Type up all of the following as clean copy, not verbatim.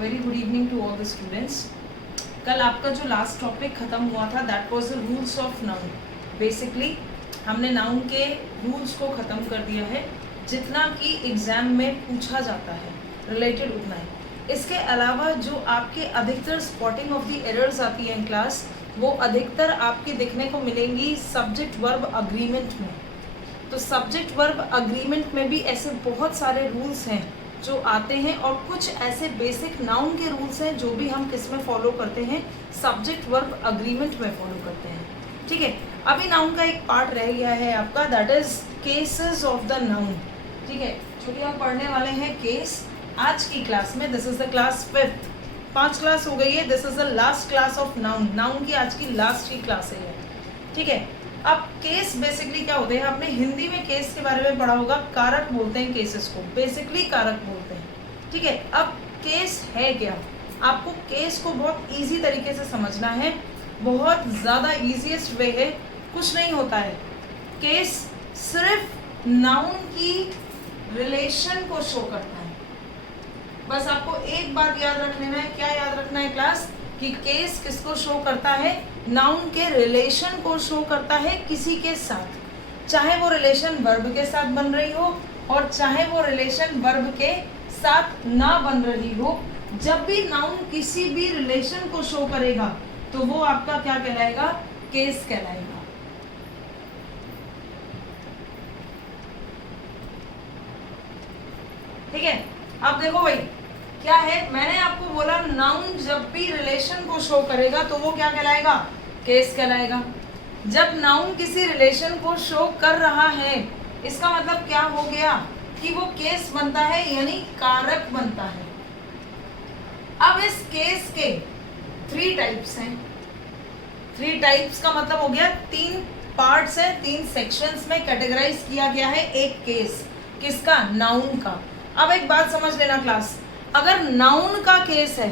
Very good evening to all the students. कल आपका जो लास्ट टॉपिक ख़त्म हुआ था that was the rules of noun. Basically हमने नाउन के रूल्स को ख़त्म कर दिया है, जितना कि एग्ज़ाम में पूछा जाता है रिलेटेड उतना ही। इसके अलावा जो आपके अधिकतर स्पॉटिंग ऑफ द एरर्स आती है इन क्लास, वो अधिकतर आपके देखने को मिलेंगी सब्जेक्ट वर्ब अग्रीमेंट में। तो सब्जेक्ट वर्ब अग्रीमेंट में भी ऐसे बहुत सारे रूल्स हैं जो आते हैं, और कुछ ऐसे बेसिक नाउन के रूल्स हैं जो भी हम किस में फॉलो करते हैं, सब्जेक्ट वर्ब अग्रीमेंट में फॉलो करते हैं। ठीक है, अभी नाउन का एक पार्ट रह गया है आपका, that is cases of the noun. ठीक है, चूँकि हम पढ़ने वाले हैं केस आज की क्लास में। This is the class 5th, 5 class हो गई है। This is the last class of noun. Noun की आज की लास्ट ही क्लास है। ठीक है, अब केस बेसिकली क्या होते हैं, आपने हिंदी में केस के बारे में पढ़ा होगा, कारक बोलते हैं केसेस को, बेसिकली कारक बोलते हैं। ठीक है, अब केस है क्या, आपको केस को बहुत इजी तरीके से समझना है। बहुत ज़्यादा इजीएस्ट वे है, कुछ नहीं होता है। केस सिर्फ नाउन की रिलेशन को शो करता है। बस आपको एक बात याद रख लेना है। क्या याद रखना है क्लास, कि केस किसको शो करता है, नाउन के रिलेशन को शो करता है किसी के साथ, चाहे वो रिलेशन वर्ब के साथ बन रही हो और चाहे वो रिलेशन वर्ब के साथ ना बन रही हो। जब भी नाउन किसी भी रिलेशन को शो करेगा तो वो आपका क्या कहलाएगा, केस कहलाएगा। ठीक है, अब देखो भाई क्या है, मैंने आपको बोला नाउन जब भी रिलेशन को शो करेगा तो वो क्या कहलाएगा, केस कहलाएगा। जब नाउन किसी रिलेशन को शो कर रहा है, इसका मतलब क्या हो गया कि वो केस बनता है, यानी कारक बनता है। अब इस केस के 3 टाइप्स हैं। 3 टाइप्स का मतलब हो गया 3 पार्ट्स हैं, 3 सेक्शंस में कैटेगराइज किया गया है एक केस। किसका, नाउन का। अब एक बात समझ लेना क्लास, अगर नाउन का केस है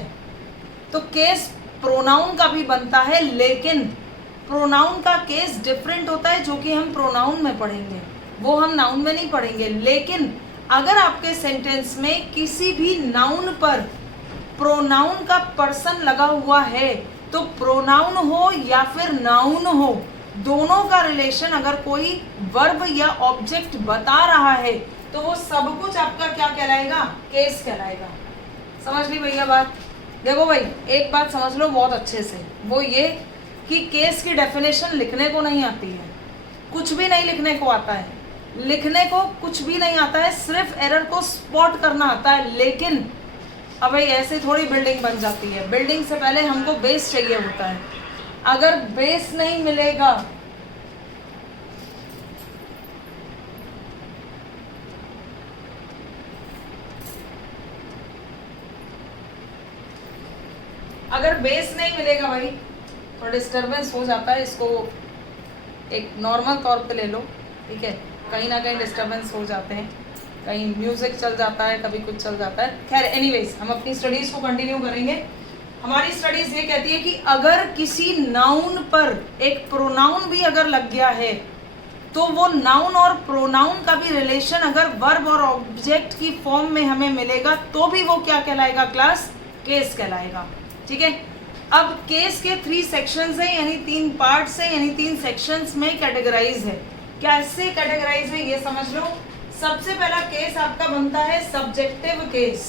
तो केस प्रोनाउन का भी बनता है, लेकिन प्रोनाउन का केस डिफरेंट होता है, जो कि हम प्रोनाउन में पढ़ेंगे, वो हम नाउन में नहीं पढ़ेंगे। लेकिन अगर आपके सेंटेंस में किसी भी नाउन पर प्रोनाउन का पर्सन लगा हुआ है, तो प्रोनाउन हो या फिर नाउन हो, दोनों का रिलेशन अगर कोई वर्ब या ऑब्जेक्ट बता रहा है तो वो सब कुछ आपका क्या कहलाएगा, केस कहलाएगा। समझ ली भैया बात। देखो भाई एक बात समझ लो बहुत अच्छे से, वो ये कि केस की डेफिनेशन लिखने को नहीं आती है, कुछ भी नहीं लिखने को आता है, लिखने को कुछ भी नहीं आता है, सिर्फ एरर को स्पॉट करना आता है। लेकिन अब भाई ऐसे थोड़ी बिल्डिंग बन जाती है, बिल्डिंग से पहले हमको बेस चाहिए होता है। अगर बेस नहीं मिलेगा भाई तो डिस्टरबेंस हो जाता है, इसको एक नॉर्मल तौर पे ले लो। ठीक है, कहीं ना कहीं डिस्टरबेंस हो जाते हैं, कहीं म्यूजिक चल जाता है, कभी कुछ चल जाता है। खैर एनीवेज, हम अपनी स्टडीज को कंटिन्यू करेंगे। हमारी स्टडीज ये कहती है कि अगर किसी नाउन पर एक प्रोनाउन भी अगर लग गया है, तो वो नाउन और प्रोनाउन का भी रिलेशन अगर वर्ब और ऑब्जेक्ट की फॉर्म में हमें मिलेगा तो भी वो क्या कहलाएगा क्लास, केस कहलाएगा। ठीक है, अब केस के 3 सेक्शंस हैं, यानी 3 पार्ट्स हैं, यानी 3 सेक्शंस में कैटेगराइज है। कैसे कैटेगराइज है ये समझ लो। सबसे पहला केस आपका बनता है सब्जेक्टिव केस।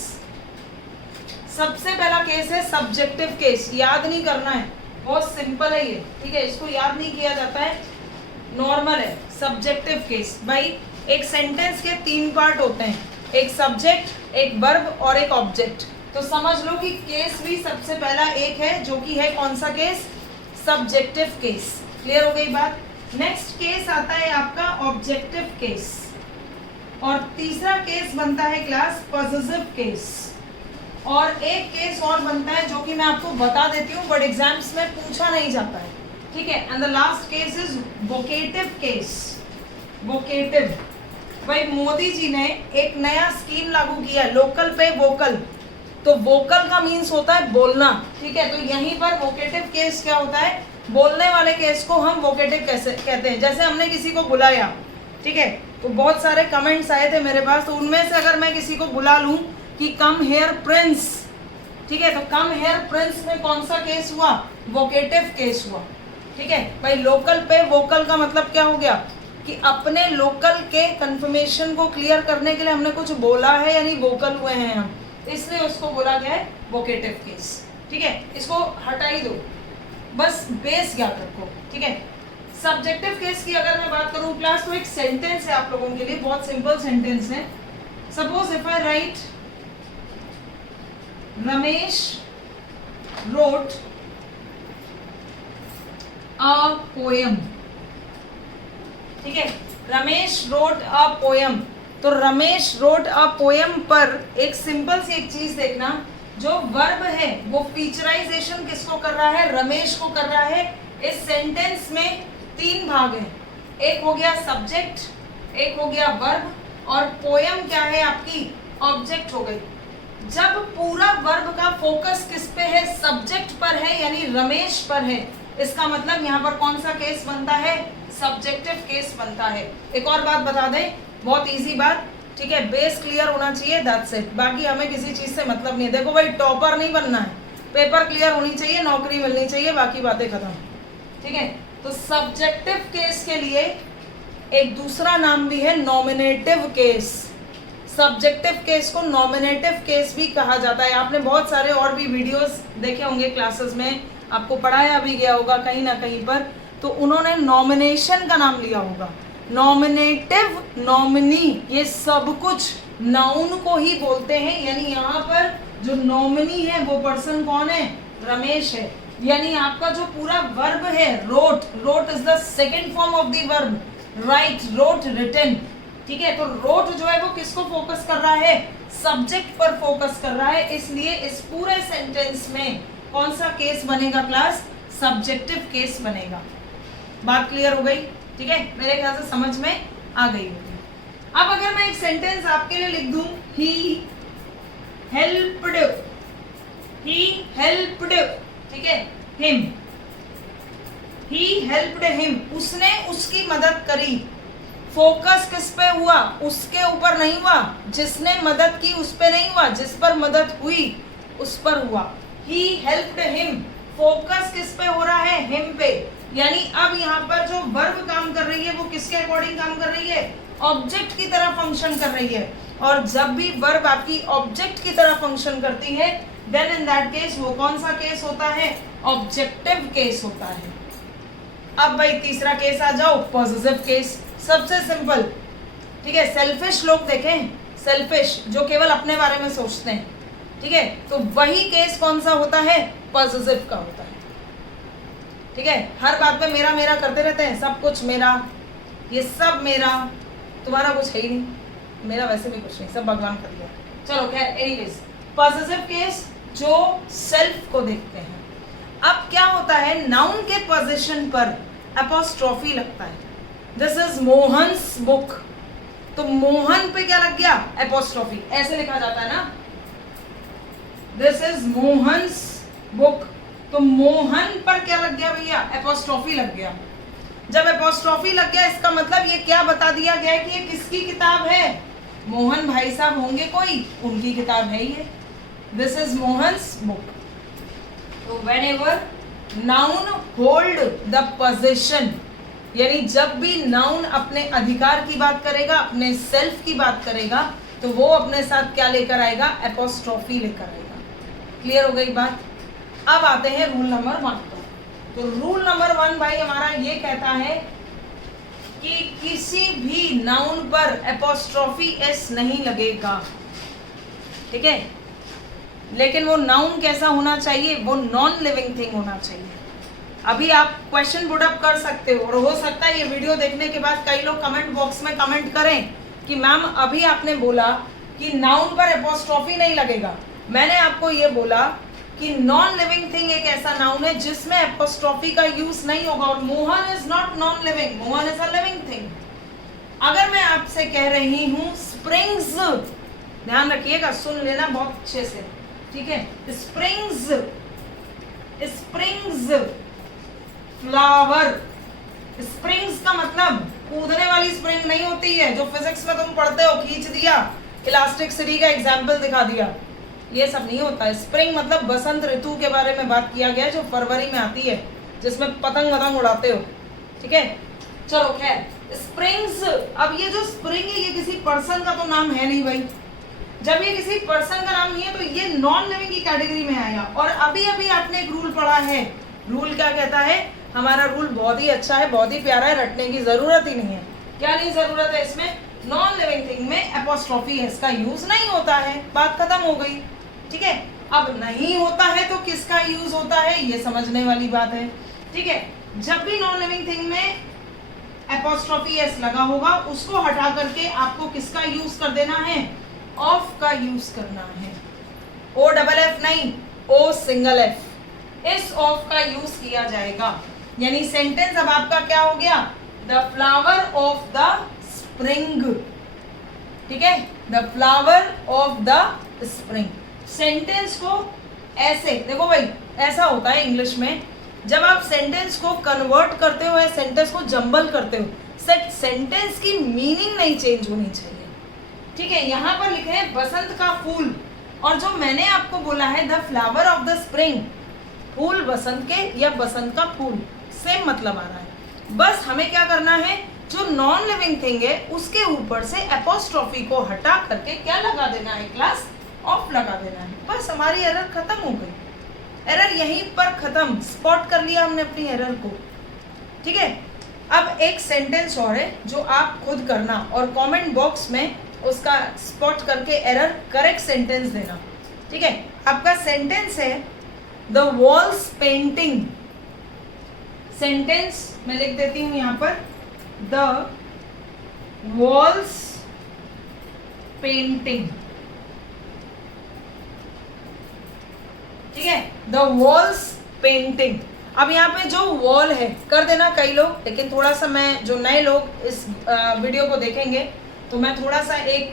सबसे पहला केस है सब्जेक्टिव केस, याद नहीं करना है, बहुत सिंपल है ये। ठीक है, इसको याद नहीं किया जाता है, नॉर्मल है। सब्जेक्टिव केस भाई, एक सेंटेंस के 3 पार्ट होते हैं, एक सब्जेक्ट, एक वर्ब और एक ऑब्जेक्ट। तो समझ लो कि केस भी सबसे पहला एक है, जो कि है कौन सा केस, सब्जेक्टिव केस। क्लियर हो गई बात। नेक्स्ट केस आता है आपका ऑब्जेक्टिव केस, और तीसरा केस बनता है क्लास पॉसेसिव केस, और एक केस और बनता है जो कि मैं आपको बता देती हूँ बट एग्जाम्स में पूछा नहीं जाता है। ठीक है, and the last case is vocative case. Vocative भाई, मोदी जी ने एक नया स्कीम लागू किया है, लोकल पे वोकल। तो वोकल का मीन्स होता है बोलना। ठीक है, तो यहीं पर वोकेटिव केस क्या होता है, बोलने वाले केस को हम वोकेटिव कैसे कहते हैं। जैसे हमने किसी को बुलाया, ठीक है, तो बहुत सारे कमेंट्स आए थे मेरे पास, तो उनमें से अगर मैं किसी को बुला लूं कि कम हेयर प्रिंस, ठीक है, तो कम हेयर प्रिंस में कौन सा केस हुआ? वोकेटिव केस हुआ। ठीक है भाई, लोकल पे वोकल का मतलब क्या हो गया कि अपने लोकल के कंफर्मेशन को क्लियर करने के लिए हमने कुछ बोला है यानी वोकल हुए हैं हम, इसलिए उसको बोला गया है वोकेटिव केस। ठीक है, इसको हटा ही दो, बस बेस याद रखो। ठीक है, सब्जेक्टिव केस की अगर मैं बात करूं क्लास, तो एक सेंटेंस है आप लोगों के लिए, बहुत सिंपल सेंटेंस है। Suppose if I right Ramesh wrote a poem। ठीक है, रमेश wrote a poem, तो रमेश wrote a poem पर एक सिंपल सी एक चीज देखना, जो वर्ब है वो फीचराइजेशन किसको कर रहा है? रमेश को कर रहा है। इस सेंटेंस में 3 भाग हैं, एक हो गया सब्जेक्ट, एक हो गया वर्ब, और पोयम क्या है आपकी? ऑब्जेक्ट हो गई। जब पूरा वर्ब का फोकस किस पे है? सब्जेक्ट पर है, यानी रमेश पर है, इसका मतलब यहाँ पर कौन सा केस बनता है? सब्जेक्टिव केस बनता है। एक और बात बता दें, बहुत इजी बात, ठीक है, बेस क्लियर होना चाहिए, दैट्स इट। बाकी हमें किसी चीज से मतलब नहीं है। देखो भाई, टॉपर नहीं बनना है, पेपर क्लियर होनी चाहिए, नौकरी मिलनी चाहिए, बाकी बातें खत्म। ठीक है, तो सब्जेक्टिव केस के लिए एक दूसरा नाम भी है नॉमिनेटिव केस। सब्जेक्टिव केस को नॉमिनेटिव केस भी कहा जाता है। आपने बहुत सारे और भी वीडियोस देखे होंगे क्लासेस में, आपको पढ़ाया भी गया होगा कहीं ना कहीं पर, तो उन्होंने नॉमिनेशन का नाम लिया होगा। नॉमिनेटिव, नॉमिनी, ये सब कुछ नाउन को ही बोलते हैं, यानी यहाँ पर जो नॉमिनी है वो पर्सन कौन है? रमेश है। यानी आपका जो पूरा वर्ब है wrote, wrote is the second form of the verb, right, wrote, written. ठीक है, तो रोट जो है वो किसको फोकस कर रहा है? सब्जेक्ट पर फोकस कर रहा है, इसलिए इस पूरे सेंटेंस में कौन सा केस बनेगा क्लास? सब्जेक्टिव केस बनेगा। बात क्लियर हो गई? ठीक है, मेरे ख्याल से समझ में आ गई होगी। अब अगर मैं एक सेंटेंस आपके लिए लिख दूं, ही हेल्प्ड, ही हेल्प्ड, ठीक है, हिम, ही हेल्प्ड हिम, उसने उसकी मदद करी। फोकस किस पे हुआ? उसके ऊपर नहीं हुआ, जिसने मदद की उस पे नहीं हुआ, जिस पर मदद हुई उस पर हुआ। ही हेल्प्ड हिम, फोकस किस पे हो रहा है? Him pay. यानी अब यहाँ पर जो वर्ब काम कर रही है वो किसके अकॉर्डिंग काम कर रही है? ऑब्जेक्ट की तरह फंक्शन कर रही है। और जब भी वर्ब आपकी ऑब्जेक्ट की तरह फंक्शन करती है, देन इन दैट केस वो कौन सा केस होता है? ऑब्जेक्टिव केस होता है। अब भाई तीसरा केस आ जाओ, पॉजिटिव केस, सबसे सिंपल। ठीक है, सेल्फिश लोग देखें, सेल्फिश जो केवल अपने बारे में सोचते हैं, ठीक है, तो वही केस कौन सा होता है? पॉजिटिव का होता है। ठीक है, हर बात में मेरा मेरा करते रहते हैं, सब कुछ मेरा, ये सब मेरा, तुम्हारा कुछ है ही नहीं, मेरा वैसे भी कुछ नहीं, सब भगवान कर दिया। चलो खैर, एनीवेज, पॉजिटिव केस जो सेल्फ को देखते हैं। अब क्या होता है, नाउन के पोजीशन पर एपोस्ट्रोफी लगता है। दिस इज मोहन्स बुक, तो मोहन पे क्या लग गया? एपोस्ट्रोफी, ऐसे लिखा जाता है ना, दिस इज मोहन्स बुक, तो मोहन पर क्या लग गया भैया? एपोस्ट्रोफी लग गया। जब एपोस्ट्रोफी लग गया, इसका मतलब ये क्या बता दिया गया कि ये किसकी किताब है? मोहन भाई साहब होंगे कोई, उनकी किताब है ये। This is Mohan's book. तो whenever noun hold the position, यानी जब भी नाउन अपने अधिकार की बात करेगा, अपने सेल्फ की बात करेगा, तो वो अपने साथ क्या लेकर आएगा? एपोस्ट्रोफी लेकर आएगा। क्लियर हो गई बात? अब आते हैं रूल नंबर 1 पर। तो रूल नंबर 1 भाई हमारा ये कहता है कि किसी भी नाउन पर एपोस्ट्रोफी एस नहीं लगेगा। ठीक है, लेकिन वो नाउन कैसा होना चाहिए? वो नॉन लिविंग थिंग होना चाहिए। अभी आप क्वेश्चन पुट अप कर सकते हो, और हो सकता है ये वीडियो देखने के बाद कई लोग कमेंट बॉक्स में कमेंट करें कि मैम अभी आपने बोला कि नाउन पर एपोस्ट्रोफी नहीं लगेगा। मैंने आपको ये बोला कि नॉन लिविंग थिंग एक ऐसा नाउन है जिसमें एपोस्ट्रोफी का यूज नहीं होगा, और Mohan is not non living, Mohan is a living thing. अगर मैं आपसे कह रही हूं स्प्रिंग्स, ध्यान रखिएगा, सुन लेना बहुत अच्छे से, ठीक है, स्प्रिंग्स, स्प्रिंग्स फ्लावर। स्प्रिंग्स का मतलब कूदने वाली स्प्रिंग नहीं होती है जो फिजिक्स में तुम पढ़ते हो, खींच दिया, इलास्टिक सिटी का एग्जाम्पल दिखा दिया। ये सब नहीं होता है। स्प्रिंग मतलब बसंत ऋतु के बारे में बात किया गया, जो फरवरी में आती है, जिसमें पतंग वतंग उड़ाते हो, ठीक है। चलो खैर, स्प्रिंग्स, अब ये जो स्प्रिंग है ये किसी पर्सन का तो नाम है नहीं भाई। जब ये किसी पर्सन का नाम नहीं है तो ये नॉन लिविंग की कैटेगरी में आएगा। और अभी अभी आपने एक रूल पढ़ा है, रूल क्या कहता है? हमारा रूल बहुत ही अच्छा है, बहुत ही प्यारा है, रटने की जरूरत ही नहीं है। क्या नहीं जरूरत है इसमें? नॉन लिविंग थिंग में एपोस्ट्रोफी एस का यूज नहीं होता है, बात खत्म हो गई, ठीक है। अब नहीं होता है तो किसका यूज होता है, ये समझने वाली बात है, ठीक है। जब भी नॉन लिविंग थिंग में एपोस्ट्रोफी एस लगा होगा, उसको हटा करके आपको किसका यूज कर देना है? ऑफ का यूज करना है। ओ डबल एफ नहीं, ओ सिंगल एफ, इस ऑफ का यूज किया जाएगा। यानी सेंटेंस अब आपका क्या हो गया? The flower of the spring, ठीक है, the flower of the spring. Sentence को ऐसे देखो भाई, ऐसा होता है इंग्लिश में, जब आप सेंटेंस को कन्वर्ट करते हो या सेंटेंस को जंबल करते हो, सेंटेंस की मीनिंग नहीं चेंज होनी चाहिए, ठीक है। यहाँ पर लिखे हैं बसंत का फूल, और जो मैंने आपको बोला है the flower of the spring, फूल बसंत के या बसंत का फूल, सेम मतलब आ रहा है। बस हमें क्या करना है, जो नॉन लिविंग थिंग है उसके ऊपर से एपोस्ट्रोफी को हटा करके क्या लगा देना है क्लास? ऑफ लगा देना है। बस हमारी एरर खत्म हो गई, एरर यहीं पर खत्म, स्पॉट कर लिया हमने अपनी एरर को, ठीक है। अब एक सेंटेंस और है जो आप खुद करना और कमेंट बॉक्स में उसका स्पॉट करके एरर करेक्ट सेंटेंस देना, ठीक है। आपका सेंटेंस है द वॉल्स पेंटिंग, सेंटेंस मैं लिख देती हूं यहां पर, द वॉल्स पेंटिंग, ठीक है, द वॉल्स पेंटिंग। अब यहाँ पे जो वॉल है कर देना कई लोग, लेकिन थोड़ा सा मैं, जो नए लोग इस वीडियो को देखेंगे तो मैं थोड़ा सा एक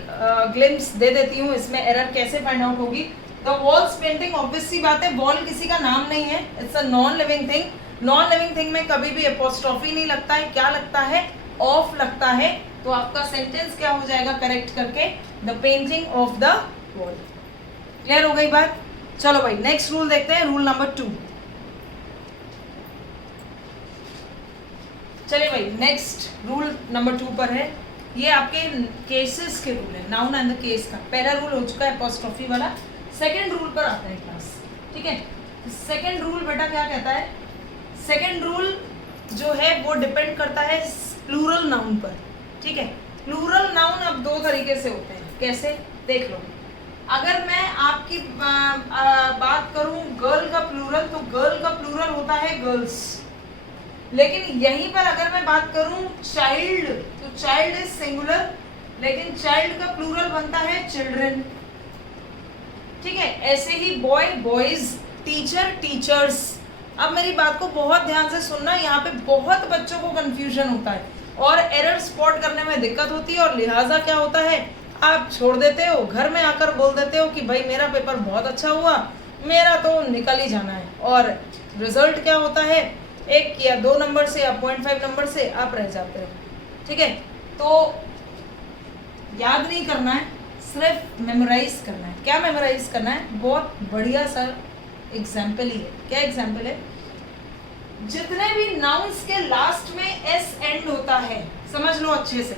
ग्लिम्स दे देती हूँ इसमें एरर कैसे फाइंड आउट होगी। द वॉल्स पेंटिंग, ऑब्वियस सी बात है, वॉल किसी का नाम नहीं है, it's a non living thing. Non living thing में कभी भी एपोस्ट्रोफी नहीं लगता है, क्या लगता है? ऑफ लगता है। तो आपका सेंटेंस क्या हो जाएगा करेक्ट करके? The painting of the wall. Clear हो गई बात? चलो भाई नेक्स्ट रूल देखते हैं, रूल नंबर 2। चलिए भाई नेक्स्ट रूल नंबर 2 पर है, ये आपके केसेस के रूल है, नाउन एंड द केस का। पहला रूल हो चुका है एपोस्ट्रोफी वाला, सेकंड रूल पर आता है क्लास, ठीक है। सेकंड रूल बेटा क्या कहता है? सेकंड रूल जो है वो डिपेंड करता है प्लूरल नाउन पर, ठीक है। प्लूरल नाउन अब दो तरीके से होते हैं, कैसे देख लो। अगर मैं आपकी बात करूं गर्ल का प्लूरल, तो गर्ल का प्लूरल होता है गर्ल्स, लेकिन यहीं पर अगर मैं बात करूं चाइल्ड, तो चाइल्ड इज सिंगुलर, लेकिन चाइल्ड का प्लूरल बनता है चिल्ड्रन, ठीक है। ऐसे ही बॉय बॉयज, टीचर टीचर्स। अब मेरी बात को बहुत ध्यान से सुनना, यहाँ पे बहुत बच्चों को कंफ्यूजन होता है और एरर स्पॉट करने में दिक्कत होती है, और लिहाजा क्या होता है, आप छोड़ देते हो, घर में आकर बोल देते हो कि भाई मेरा पेपर बहुत अच्छा हुआ, मेरा तो निकल ही जाना है, और रिजल्ट क्या होता है, 1 या 2 नंबर से या 0.5 नंबर से आप रह जाते हो, ठीक है। तो याद नहीं करना है, सिर्फ मेमोराइज करना है। क्या मेमोराइज करना है? बहुत बढ़िया सा एग्जाम्पल ही है। क्या एग्जाम्पल है? जितने भी नाउन्स के लास्ट में एस एंड होता है, समझ लो अच्छे से,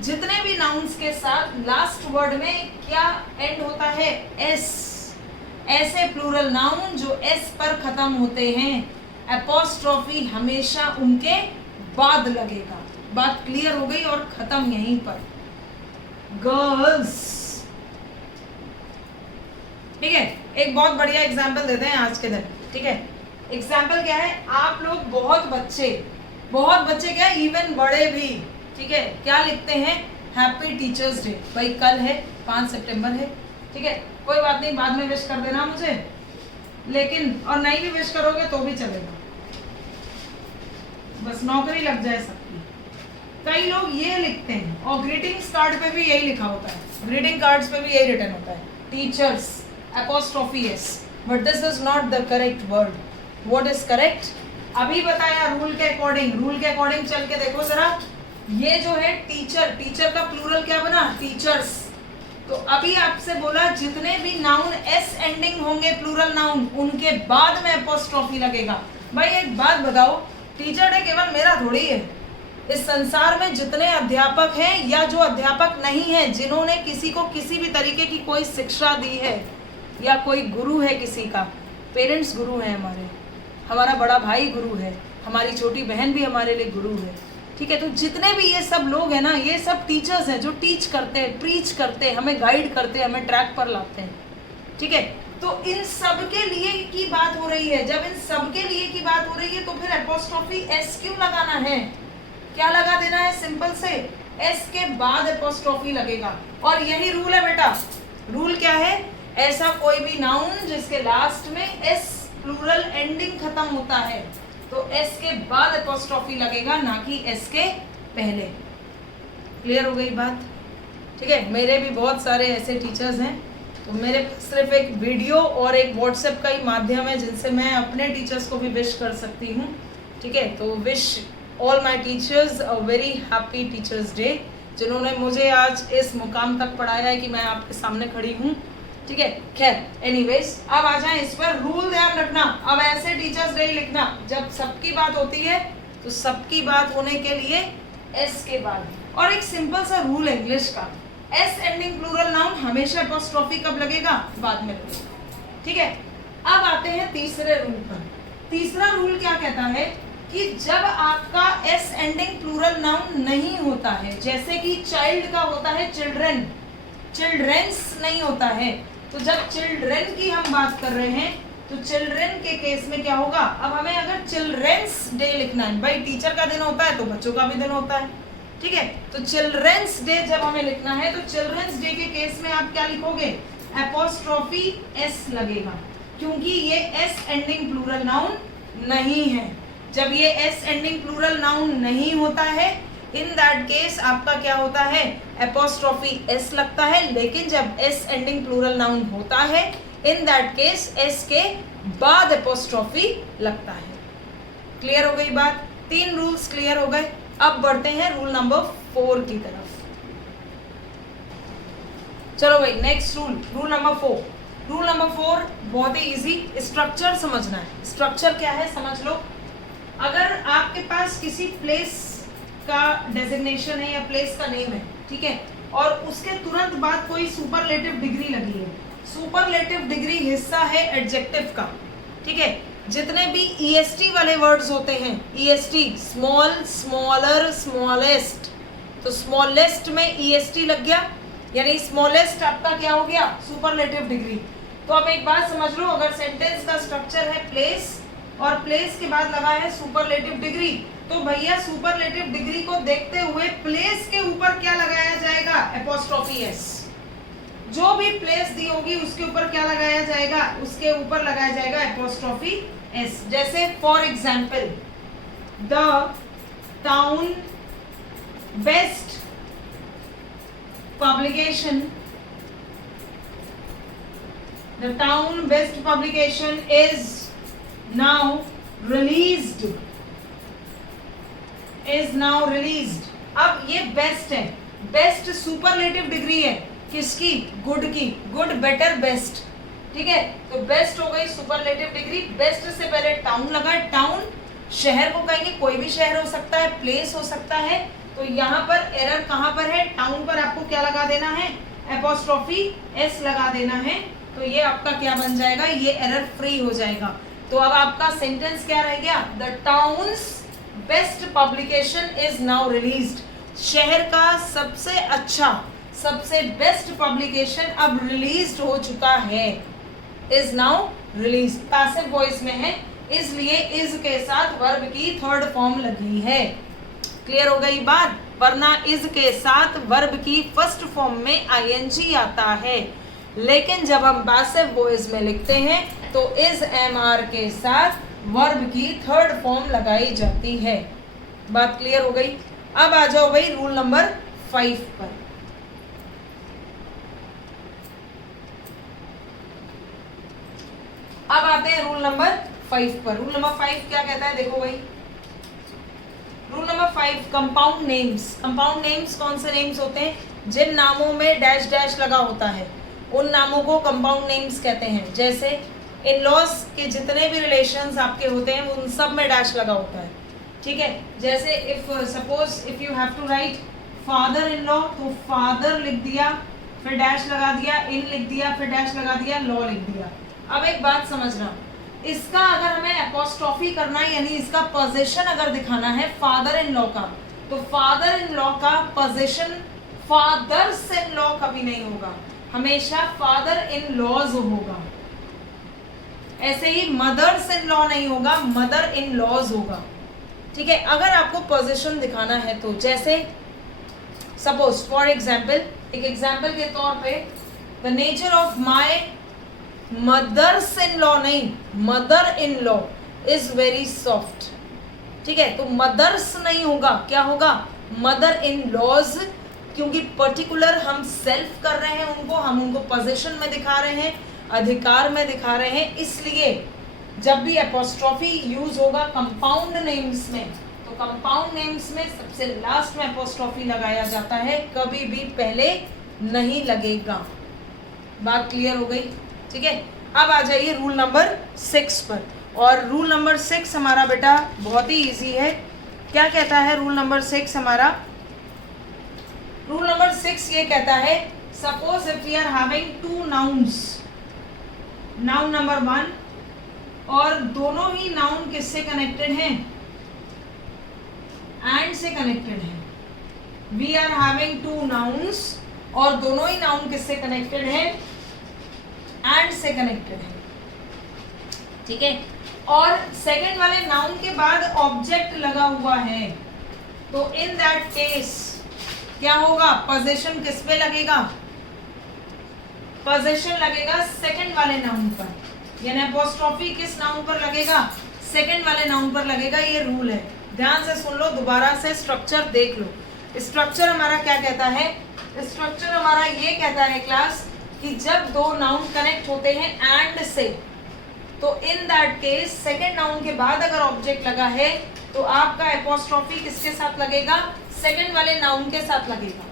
जितने भी नाउन्स के साथ लास्ट वर्ड में क्या एंड होता है? एस। ऐसे प्लूरल नाउन जो एस पर खत्म होते हैं, एपोस्ट्रोफी हमेशा उनके बाद लगेगा। बात क्लियर हो गई और खत्म यहीं पर। गर्ल्स, ठीक है। एक बहुत बढ़िया एग्जाम्पल देते हैं आज के दिन, ठीक है। एग्जाम्पल क्या है? आप लोग बहुत बच्चे क्या, इवन बड़े भी, ठीक है, क्या लिखते हैं? Happy teachers day. भाई कल है, 5 सितंबर है, ठीक है, कोई बात नहीं, बाद में विश कर देना मुझे, लेकिन और नहीं भी विश करोगे तो भी चलेगा, बस नौकरी लग जाए सबकी। कई लोग ये लिखते हैं, और ग्रीटिंग्स कार्ड पे भी यही लिखा होता है, ग्रीटिंग कार्ड्स पे भी यही रिटर्न होता है, teachers apostrophe S, but this is not the correct word. What is correct? अभी बताया रूल के अकॉर्डिंग चल के देखो जरा। ये जो है टीचर, टीचर का प्लूरल क्या बना? टीचर्स। तो अभी आपसे बोला जितने भी नाउन एस एंडिंग होंगे प्लूरल नाउन उनके बाद में अपोस्ट्रोफी लगेगा। भाई एक बात बताओ, टीचर डे केवल मेरा थोड़ी है, इस संसार में जितने अध्यापक हैं या जो अध्यापक नहीं है, जिन्होंने किसी को किसी भी तरीके की कोई शिक्षा दी है या कोई गुरु है, किसी का पेरेंट्स गुरु है, हमारा बड़ा भाई गुरु है, हमारी छोटी बहन भी हमारे लिए गुरु है, ठीक है। तो जितने भी ये सब लोग हैं ना, ये सब टीचर्स हैं जो टीच करते हैं, प्रीच करते हैं, हमें गाइड करते हैं, हमें ट्रैक पर लाते हैं, ठीक है। तो इन सब के लिए की बात हो रही है। जब इन सब के लिए की बात हो रही है तो फिर अपोस्ट्रोफी एस क्यों लगाना है? क्या लगा देना है? सिंपल से एस के बाद अपोस्ट्रोफी लगेगा। और यही रूल है बेटा। रूल क्या है? ऐसा कोई भी नाउन जिसके लास्ट में एस प्लूरल एंडिंग खत्म होता है तो एस के बाद अपोस्ट्रोफी लगेगा, ना कि एस के पहले। क्लियर हो गई बात? ठीक है। मेरे भी बहुत सारे ऐसे टीचर्स हैं, तो मेरे सिर्फ एक वीडियो और एक व्हाट्सएप का ही माध्यम है जिनसे मैं अपने टीचर्स को भी विश कर सकती हूँ, ठीक है। तो wish all my teachers a very happy teachers day, जिन्होंने मुझे आज इस मुकाम तक पढ़ाया है कि मैं आपके सामने खड़ी हूँ, ठीक है। खैर एनीवेज, अब आ जाएं इस पर। रूल ध्यान रखना, अब ऐसे टीचर्स डे लिखना जब सबकी बात होती है तो सबकी बात होने के लिए एस के बाद। और एक सिंपल सा रूल है इंग्लिश का, एस एंडिंग प्लूरल नाउन हमेशा अपोस्ट्रोफी कब लगेगा? बाद में लगेगा, ठीक है। अब आते हैं तीसरे रूल पर। तीसरा रूल क्या कहता है कि जब आपका एस एंडिंग प्लूरल नाउन नहीं होता है, जैसे कि चाइल्ड का होता है चिल्ड्रन, चिल्ड्रेंस नहीं होता है, तो जब चिल्ड्रन की हम बात कर रहे हैं तो चिल्ड्रन के केस में क्या होगा? अब हमें अगर चिल्ड्रेंस डे लिखना है, भाई टीचर का दिन होता है तो बच्चों का भी दिन होता है, ठीक है। तो चिल्ड्रेंस डे जब हमें लिखना है तो चिल्ड्रेंस डे के केस में आप क्या लिखोगे? अपोस्ट्रोफी एस लगेगा, क्योंकि ये एस एंडिंग प्लूरल नाउन नहीं है। जब ये एस एंडिंग प्लूरल नाउन नहीं होता है, इन दैट केस आपका क्या होता है? अपोस्ट्रोफी एस लगता है। लेकिन जब एस एंडिंग प्लूरल नाउन होता है, इन दैट केस एस के बाद अपोस्ट्रोफी लगता है। क्लियर हो गई बात? 3 रूल्स क्लियर हो गए। अब बढ़ते हैं रूल नंबर 4 की तरफ। चलो भाई next rule, rule number 4। Rule number 4 बहुत ही इजी, स्ट्रक्चर समझना है। स्ट्रक्चर क्या है समझ लो। अगर आपके पास किसी प्लेस का डेजिग्नेशन है या प्लेस का नेम है, ठीक है, और उसके तुरंत बाद कोई सुपरलेटिव डिग्री लगी है, सुपरलेटिव डिग्री हिस्सा है एडजेक्टिव का, ठीक है। जितने भी ईएसटी वाले वर्ड्स होते हैं, ईएसटी स्मॉल, स्मॉलर, स्मॉलेस्ट, तो स्मॉलेस्ट में ईएसटी लग गया, यानी स्मॉलेस्ट आपका क्या हो गया? Superlative degree. तो अब एक बात समझ लो, अगर सेंटेंस का स्ट्रक्चर है प्लेस और प्लेस के बाद लगा है सुपरलेटिव डिग्री, तो भैया सुपरलेटिव डिग्री को देखते हुए प्लेस के ऊपर क्या लगाया जाएगा? Apostrophe S. जो भी प्लेस दी होगी उसके ऊपर क्या लगाया जाएगा? उसके ऊपर लगाया जाएगा अपोस्ट्रोफी एस। जैसे for example, the town best publication, the town best publication is now released, is now released. अब ये बेस्ट है, बेस्ट सुपरलेटिव डिग्री है किसकी? गुड की, गुड, बेटर, बेस्ट, ठीक है। तो बेस्ट हो गई सुपरलेटिव डिग्री। बेस्ट से पहले टाउन लगा, टाउन शहर को कहेंगे, कोई भी शहर हो सकता है, प्लेस हो सकता है। तो यहाँ पर एरर कहाँ पर है? टाउन पर आपको क्या लगा देना है? अपोस्ट्रोफी एस लगा देना है। तो ये आपका क्या बन जाएगा? ये एरर फ्री हो जाएगा। तो अब आपका सेंटेंस क्या रह गया? The towns best publication is now released. शहर का सबसे अच्छा, सबसे बेस्ट पब्लिकेशन अब रिलीज्ड हो चुका है, is now release. Passive voice में है, इसलिए इज के साथ वर्ब की थर्ड फॉर्म लगी है। क्लियर हो गई बात? वरना इज के साथ वर्ब की फर्स्ट फॉर्म में आईएनजी आता है, लेकिन जब हम पैसिव वॉइस में लिखते हैं तो इज एमआर के साथ वर्ब की थर्ड फॉर्म लगाई जाती है। बात क्लियर हो गई? अब आ जाओ भाई रूल नंबर 5 पर। अब आते हैं रूल नंबर 5 पर। रूल नंबर 5 क्या कहता है? देखो भाई, rule number 5 compound names. Compound names कौन से नेम्स होते हैं? जिन नामों में डैश डैश लगा होता है उन नामों को कंपाउंड नेम्स कहते हैं। जैसे इन लॉज के जितने भी रिलेशंस आपके होते हैं उन सब में डैश लगा होता है, ठीक है। जैसे if suppose if you have to write father in law, तो फादर लिख दिया, फिर डैश लगा दिया, इन लिख दिया, फिर डैश लगा दिया, लॉ लिख दिया। अब एक बात समझना, इसका अगर हमें एपोस्ट्रोफी करना है यानी इसका पोजीशन अगर दिखाना है फादर इन लॉ का, तो फादर इन लॉ का पोजीशन फादर्स इन लॉ कभी नहीं होगा, हमेशा फादर इन लॉज होगा। ऐसे ही मदर्स इन लॉ नहीं होगा, मदर इन लॉज होगा, ठीक है। अगर आपको पोजीशन दिखाना है तो जैसे सपोज फॉर एग्जाम्पल, एक एग्जाम्पल के तौर पे the nature of my mother's in law, नहीं mother in law is very soft, ठीक है। तो मदर्स नहीं होगा, क्या होगा, मदर इन लॉज, क्योंकि पर्टिकुलर हम सेल्फ कर रहे हैं उनको, हम उनको पोजीशन में दिखा रहे हैं, अधिकार में दिखा रहे हैं, इसलिए जब भी एपोस्ट्रोफी यूज होगा कंपाउंड नेम्स में, तो कंपाउंड नेम्स में सबसे लास्ट में एपोस्ट्रोफी लगाया जाता है, कभी भी पहले नहीं लगेगा। बात क्लियर हो गई, ठीक है। अब आ जाइए रूल नंबर 6 पर, और रूल नंबर 6 हमारा बेटा बहुत ही इजी है। क्या कहता है रूल नंबर 6 हमारा? रूल नंबर 6 ये कहता है, suppose if we are having two nouns, noun number 1 और दोनों ही नाउन किससे कनेक्टेड हैं, एंड से कनेक्टेड हैं। We are having two nouns और दोनों ही नाउन किससे कनेक्टेड हैं, एंड से कनेक्टेड है, ठीक है। और सेकंड वाले नाउन के बाद ऑब्जेक्ट लगा हुआ है, तो इन दैट केस क्या होगा, पोजीशन किस पे लगेगा, पोजीशन लगेगा सेकंड वाले नाउन पर, यानी एपोस्ट्रोफी किस नाउन पर लगेगा, सेकंड वाले नाउन पर लगेगा। ये रूल है, ध्यान से सुन लो, दोबारा से स्ट्रक्चर देख लो। स्ट्रक्चर हमारा क्या कहता है, स्ट्रक्चर हमारा ये कहता है क्लास कि जब दो नाउन कनेक्ट होते हैं एंड से, तो in that case second noun के बाद अगर ऑब्जेक्ट लगा है तो आपका एपोस्ट्रोफी किसके साथ लगेगा, सेकंड वाले नाउन के साथ लगेगा।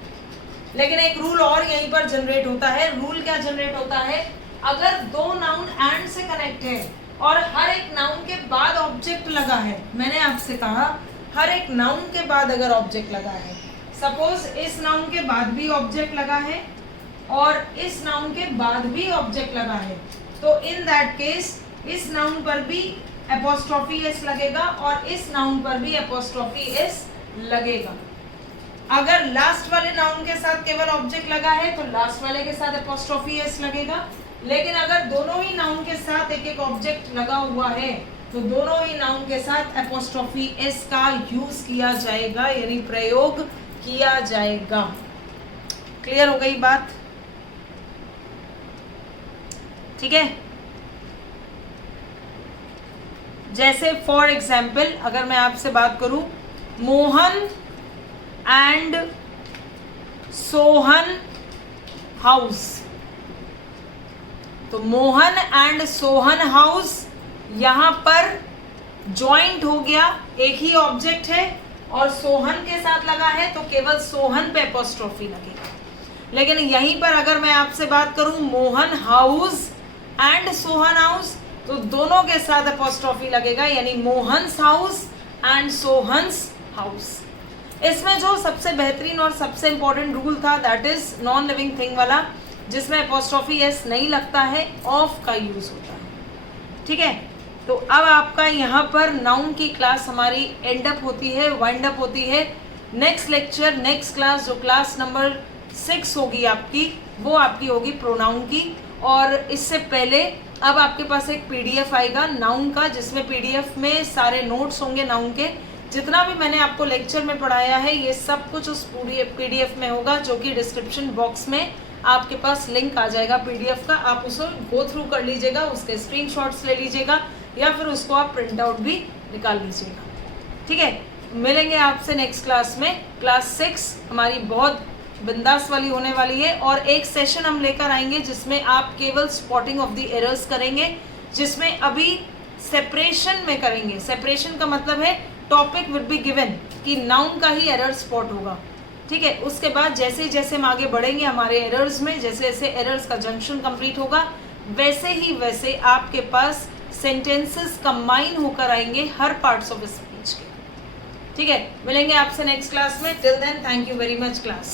लेकिन एक रूल और यहीं पर जनरेट होता है। रूल क्या जनरेट होता है, अगर दो नाउन एंड से कनेक्ट है और हर एक नाउन के बाद ऑब्जेक्ट लगा है, मैंने आपसे कहा हर एक नाउन के बाद अगर ऑब्जेक्ट लगा है, सपोज इस नाउन के बाद भी ऑब्जेक्ट लगा है और इस नाउन के बाद भी ऑब्जेक्ट लगा है, तो इन दैट केस इस नाउन पर भी एपोस्ट्रोफी एस लगेगा और इस नाउन पर भी एपोस्ट्रोफी एस लगेगा। अगर लास्ट वाले नाउन के साथ केवल ऑब्जेक्ट लगा है तो लास्ट वाले के साथ एपोस्ट्रोफी एस लगेगा। लेकिन अगर दोनों ही नाउन के साथ एक एक ऑब्जेक्ट लगा हुआ है तो दोनों ही नाउन के साथ एपोस्ट्रोफी एस का यूज किया जाएगा, यानी प्रयोग किया जाएगा। क्लियर हो गई बात, ठीक है। जैसे फॉर एग्जाम्पल अगर मैं आपसे बात करूं, मोहन एंड सोहन हाउस, तो मोहन एंड सोहन हाउस यहां पर जॉइंट हो गया, एक ही ऑब्जेक्ट है और सोहन के साथ लगा है तो केवल सोहन पे एपोस्ट्रोफी लगेगा। लेकिन यहीं पर अगर मैं आपसे बात करूं Mohan house and Sohan house, तो दोनों के साथ एपोस्ट्रोफी लगेगा, यानी Mohan's house and Sohan's house. इसमें जो सबसे बेहतरीन और सबसे इंपॉर्टेंट रूल था that is non living thing वाला, जिसमें एपोस्ट्रोफी एस नहीं लगता है, ऑफ का यूज होता है, ठीक है। तो अब आपका यहाँ पर नाउन की क्लास हमारी एंड अप होती है, वाइंड अप होती है। नेक्स्ट लेक्चर, नेक्स्ट क्लास जो क्लास नंबर 6 होगी आपकी, वो आपकी होगी प्रोनाउन की। और इससे पहले अब आपके पास एक पीडीएफ आएगा नाउन का, जिसमें पीडीएफ में सारे नोट्स होंगे नाउन के, जितना भी मैंने आपको लेक्चर में पढ़ाया है ये सब कुछ उस पूरी पीडीएफ में होगा, जो कि डिस्क्रिप्शन बॉक्स में आपके पास लिंक आ जाएगा पीडीएफ का। आप उसे गो थ्रू कर लीजिएगा, उसके स्क्रीनशॉट्स ले लीजिएगा या फिर उसको आप प्रिंट आउट भी निकाल लीजिएगा, ठीक है। मिलेंगे आपसे नेक्स्ट क्लास में। क्लास 6 हमारी बहुत बिंदास वाली होने वाली है और एक सेशन हम लेकर आएंगे जिसमें आप केवल स्पॉटिंग ऑफ द एरर्स करेंगे, जिसमें अभी सेपरेशन में करेंगे। सेपरेशन का मतलब है टॉपिक विल बी गिवन कि नाउन का ही एरर स्पॉट होगा, ठीक है, उसके बाद जैसे जैसे हम आगे बढ़ेंगे हमारे एरर्स में, जैसे जैसे एरर्स का जंक्शन कंप्लीट होगा वैसे ही वैसे आपके पास सेंटेंसेस कंबाइन होकर आएंगे हर पार्ट्स ऑफ स्पीच के। ठीक है, मिलेंगे आपसे नेक्स्ट क्लास में। Till then thank you very much class.